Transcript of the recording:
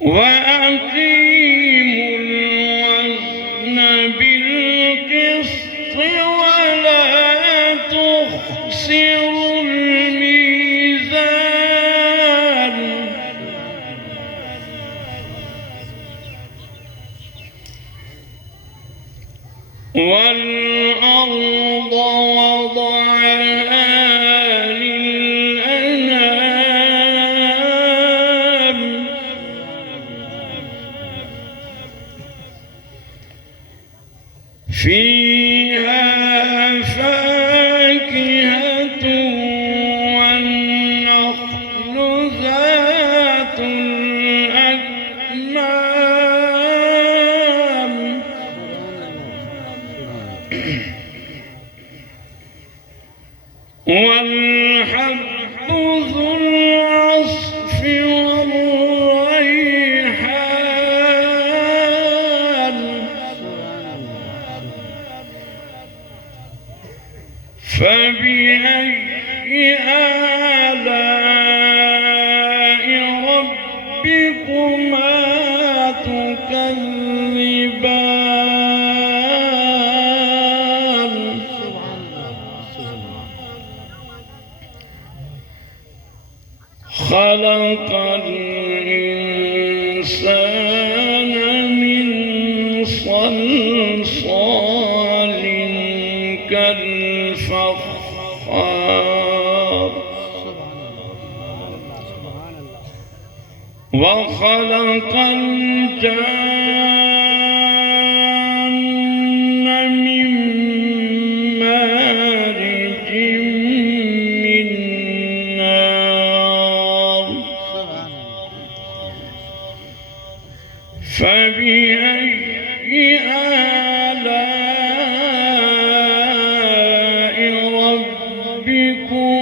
وأقيموا الوزن بالقسط ولا تخسروا الميزان والأرض وضعها للأنام فيها فاكهة والنخل ذات الأكمام والحب ذو العصف والريحان فبأي آلاء ربكما تكذبان خلق الإنسان من صلصال كالفخار وخلق الجن من مارج من نار فبأي آلاء ربكما